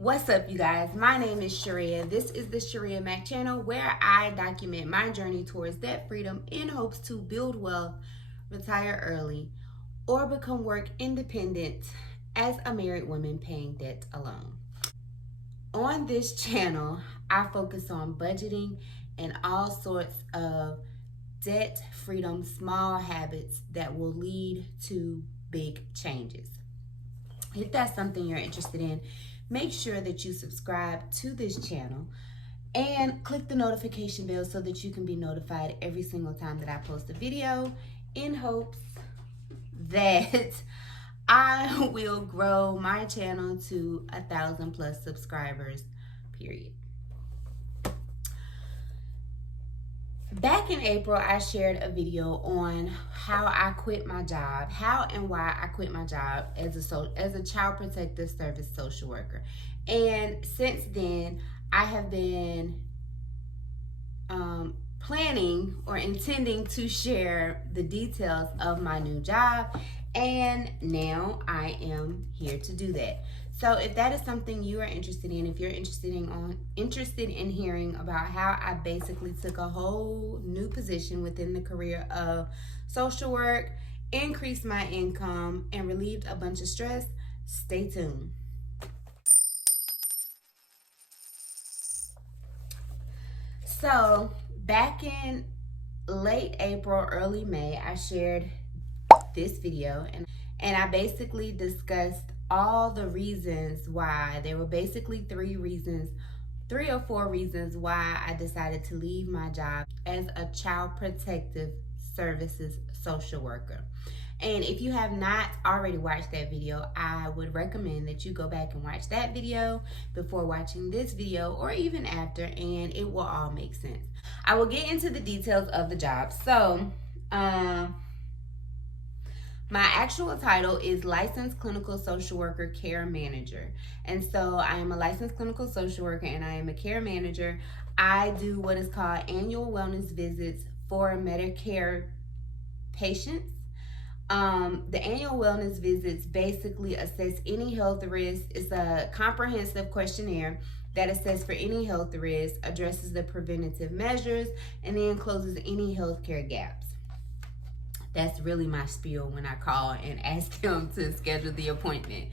What's up, you guys? My name is Shirria. This is the Shirria Mac channel where I document my journey towards debt freedom in hopes to build wealth, retire early, or become work independent as a married woman paying debt alone. On this channel, I focus on budgeting and all sorts of debt freedom small habits that will lead to big changes. If that's something you're interested in, make sure that you subscribe to this channel and click the notification bell so that you can be notified every single time that I post a video, in hopes that I will grow my channel to 1,000+ subscribers, period. Back in April, I shared a video on how I quit my job, how and why I quit my job as a child protective service social worker. And since then, I have been planning or intending to share the details of my new job, and now I am here to do that. So if that is something you are interested in, if you're interested in hearing about how I basically took a whole new position within the career of social work, increased my income, and relieved a bunch of stress, stay tuned. So back in late April, early May, I shared this video and I basically discussed all the reasons why. There were basically three or four reasons why I decided to leave my job as a child protective services social worker. And if you have not already watched that video, I would recommend that you go back and watch that video before watching this video, or even after, and it will all make sense. I will get into the details of the job. So, my actual title is Licensed Clinical Social Worker Care Manager. And so I am a licensed clinical social worker and I am a care manager. I do what is called annual wellness visits for Medicare patients. The annual wellness visits basically assess any health risk. It's a comprehensive questionnaire that assesses for any health risk, addresses the preventative measures, and then closes any healthcare gaps. That's really my spiel when I call and ask them to schedule the appointment.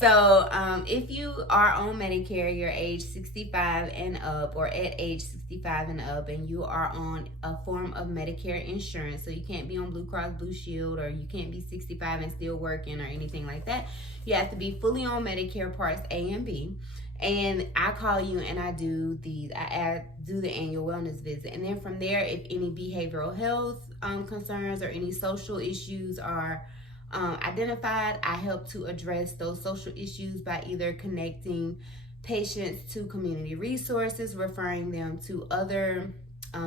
So if you are on Medicare, you're age 65 and up, or at age 65 and up, and you are on a form of Medicare insurance, so you can't be on Blue Cross Blue Shield, or you can't be 65 and still working or anything like that. You have to be fully on Medicare Parts A and B. And I call you and I do the annual wellness visit. And then from there, if any behavioral health concerns or any social issues are identified, I help to address those social issues by either connecting patients to community resources, referring them to other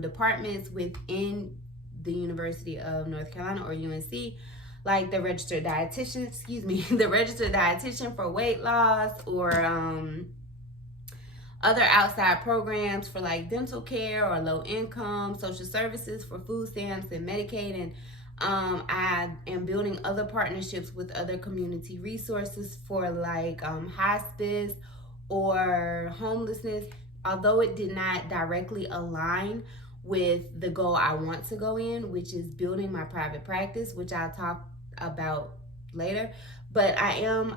departments within the University of North Carolina, or UNC, like the registered dietitian, the registered dietitian for weight loss, or other outside programs for like dental care or low income, social services for food stamps and Medicaid. And I am building other partnerships with other community resources for like hospice or homelessness. Although it did not directly align with the goal I want to go in, which is building my private practice, which I'll talk about later. But I am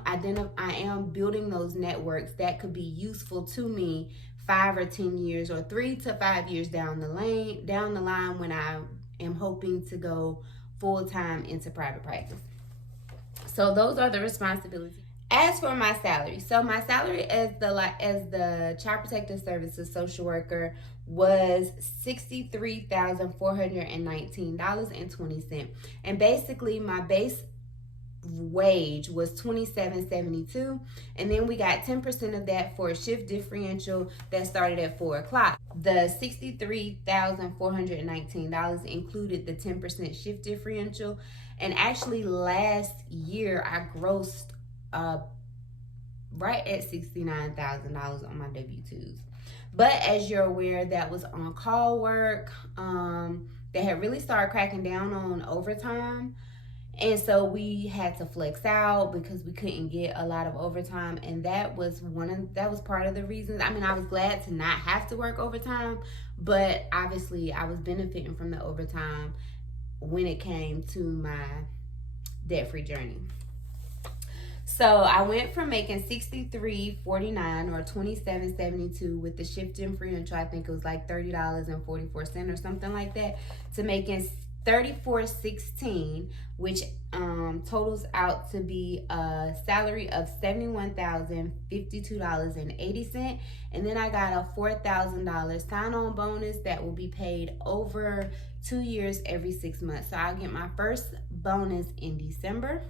building those networks that could be useful to me 5 or 10 years, or 3 to 5 years down the line when I am hoping to go full-time into private practice. So those are the responsibilities. As for my salary, so my salary as the Child Protective Services social worker was $63,419.20, and basically my base wage was $27.72, and then we got 10% of that for a shift differential that started at 4 o'clock. The $63,419 included the 10% shift differential, and actually last year I grossed right at $69,000 on my W-2s. But as you're aware, that was on call work. They had really started cracking down on overtime, And so we had to flex out because we couldn't get a lot of overtime, and that was part of the reasons. I mean, I was glad to not have to work overtime, but obviously I was benefiting from the overtime when it came to my debt-free journey. So I went from making $63.49 or $27.72 with the shift and free intro. I think it was like $30.44 or something like that, to making $34.16, which totals out to be a salary of $71,052.80. And then I got a $4,000 sign-on bonus that will be paid over 2 years every 6 months. So I'll get my first bonus in December.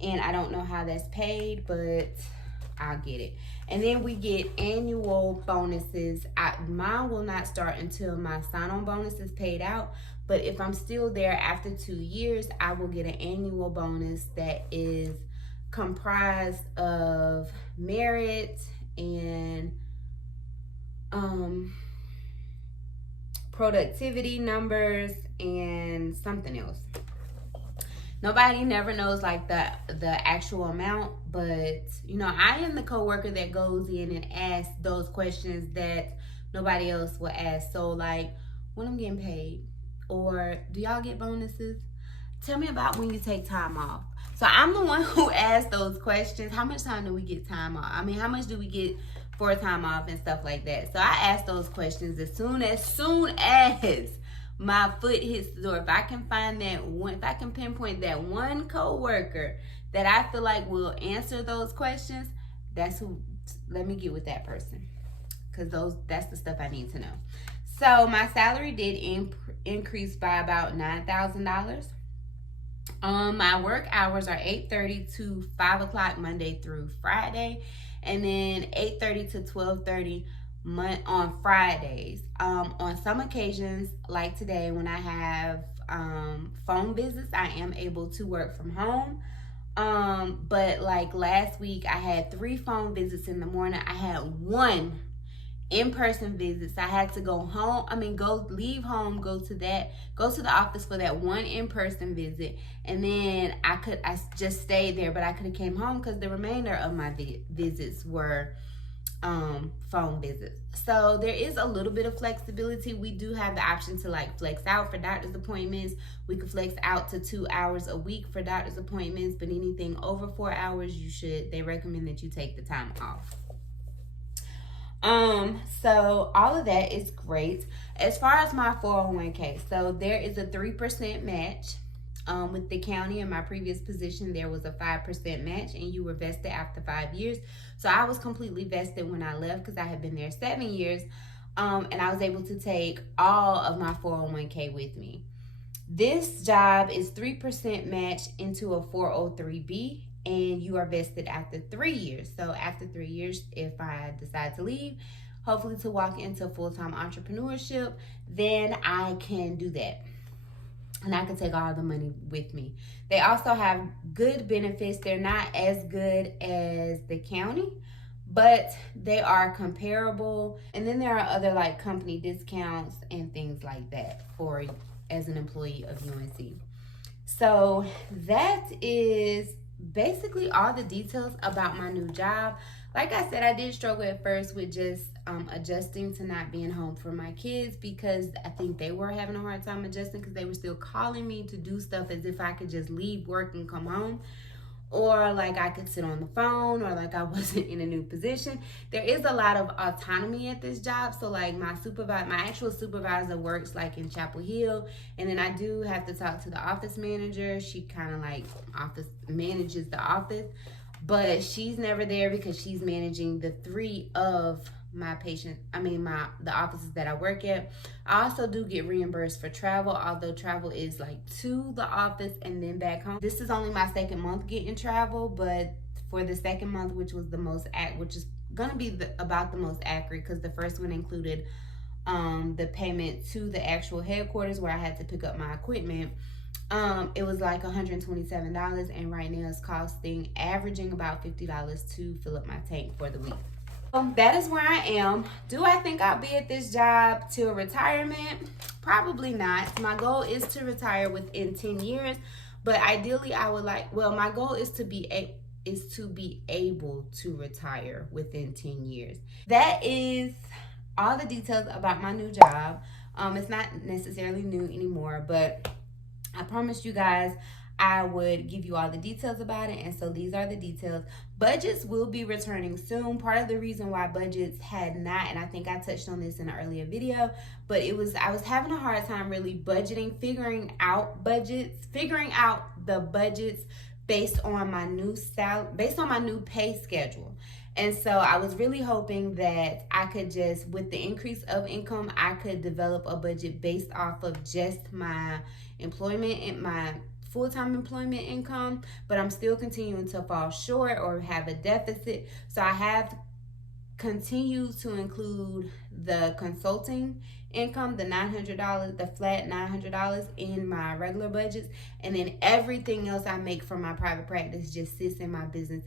And I don't know how that's paid, but I'll get it. And then we get annual bonuses. Mine will not start until my sign-on bonus is paid out. But if I'm still there after 2 years, I will get an annual bonus that is comprised of merit and productivity numbers and something else. Nobody never knows like the actual amount, but you know, I am the coworker that goes in and asks those questions that nobody else will ask. So like, when I'm getting paid, or do y'all get bonuses? Tell me about when you take time off. So I'm the one who asks those questions. How much time do we get time off? I mean, how much do we get for time off and stuff like that? So I ask those questions as soon as my foot hits the door. If I can find that one, if I can pinpoint that one coworker that I feel like will answer those questions, that's who. Let me get with that person, because that's the stuff I need to know. So my salary did increase by about $9,000. My work hours are 8:30 to 5 o'clock Monday through Friday, and then 8:30 to 12:30 on Fridays. On some occasions, like today, when I have phone visits, I am able to work from home. But like last week, I had 3 phone visits in the morning. I had 1 in-person visits. I had to go home. Leave home, go to the office for that 1 in-person visit, and then I just stayed there. But I could have came home because the remainder of my visits were phone visits. So there is a little bit of flexibility. We do have the option to like flex out for doctor's appointments. We could flex out to 2 hours a week for doctor's appointments, but anything over 4 hours, they recommend that you take the time off. So all of that is great. As far as my 401k, so there is a 3% match. With the county in my previous position, there was a 5% match, and you were vested after 5 years. So I was completely vested when I left because I had been there 7 years. And I was able to take all of my 401k with me. This job is 3% matched into a 403b, and you are vested after 3 years. So after 3 years, if I decide to leave, hopefully to walk into full-time entrepreneurship, then I can do that. And I can take all the money with me. They also have good benefits. They're not as good as the county, but they are comparable. And then there are other like company discounts and things like that as an employee of UNC. So that is basically all the details about my new job. Like I said, I did struggle at first with just adjusting to not being home for my kids, because I think they were having a hard time adjusting because they were still calling me to do stuff as if I could just leave work and come home, or like I could sit on the phone, or like I wasn't in a new position. There is a lot of autonomy at this job. So like my actual supervisor works like in Chapel Hill, and then I do have to talk to the office manager. She kind of like manages the office, but she's never there because she's managing the 3 of my the offices that I work at. I also do get reimbursed for travel, although travel is like to the office and then back home. This is only my 2nd month getting travel, but for the 2nd month, which is gonna be about the most accurate, because the first one included the payment to the actual headquarters where I had to pick up my equipment. It was like $127, and right now it's averaging about $50 to fill up my tank for the week. That is where I am. Do I think I'll be at this job till retirement? Probably not. My goal is to retire within 10 years, But ideally, I would like, well, my goal is to be able to retire within 10 years. That is all the details about my new job. It's not necessarily new anymore, but I promised you guys I would give you all the details about it, and so these are the details. Budgets will be returning soon. Part of the reason why budgets had not, and I think I touched on this in an earlier video, but I was having a hard time really budgeting, figuring out the budgets based on my new pay schedule. And so I was really hoping that I could just, with the increase of income, I could develop a budget based off of just my employment and my full-time employment income, but I'm still continuing to fall short or have a deficit. So I have continued to include the consulting income, the $900, the flat $900 in my regular budgets, and then everything else I make from my private practice just sits in my business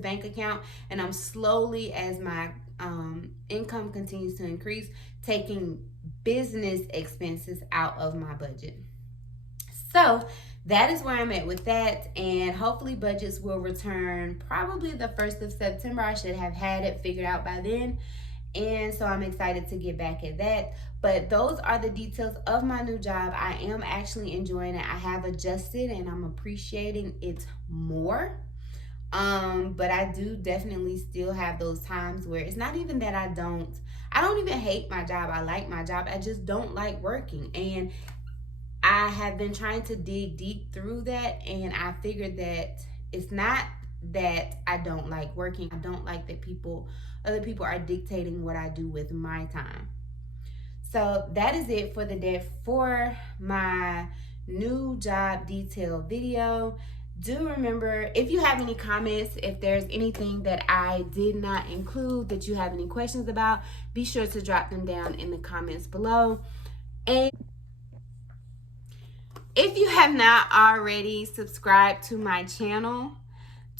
bank account, and I'm slowly, as my income continues to increase, taking business expenses out of my budget. So that is where I'm at with that, and hopefully budgets will return probably the 1st of September. I should have had it figured out by then, and so I'm excited to get back at that. But those are the details of my new job. I am actually enjoying it. I have adjusted and I'm appreciating it more. But I do definitely still have those times where it's not even that I don't even hate my job. I like my job. I just don't like working. And I have been trying to dig deep through that, and I figured that it's not that I don't like working. I don't like that other people are dictating what I do with my time. So that is it for my new job detail video. Do remember, if you have any comments, if there's anything that I did not include that you have any questions about, be sure to drop them down in the comments below. And if you have not already subscribed to my channel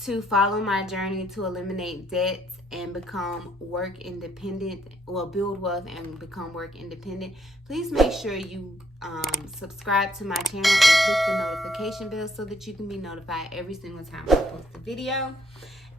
to follow my journey to eliminate debt and become work independent, build wealth and become work independent, please make sure you subscribe to my channel and click the notification bell so that you can be notified every single time I post a video.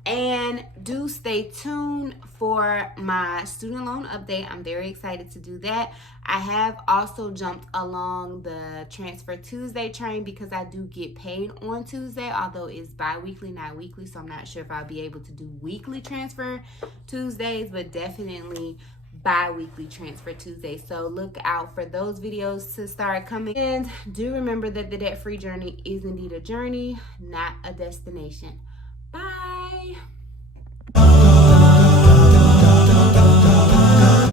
And do stay tuned for my student loan update. I'm very excited to do that. I have also jumped along the Transfer Tuesday train because I do get paid on Tuesday, although it's bi-weekly, not weekly. So I'm not sure if I'll be able to do weekly Transfer Tuesdays, but definitely bi-weekly Transfer Tuesday. So look out for those videos to start coming. And do remember that the debt-free journey is indeed a journey, not a destination. Bye.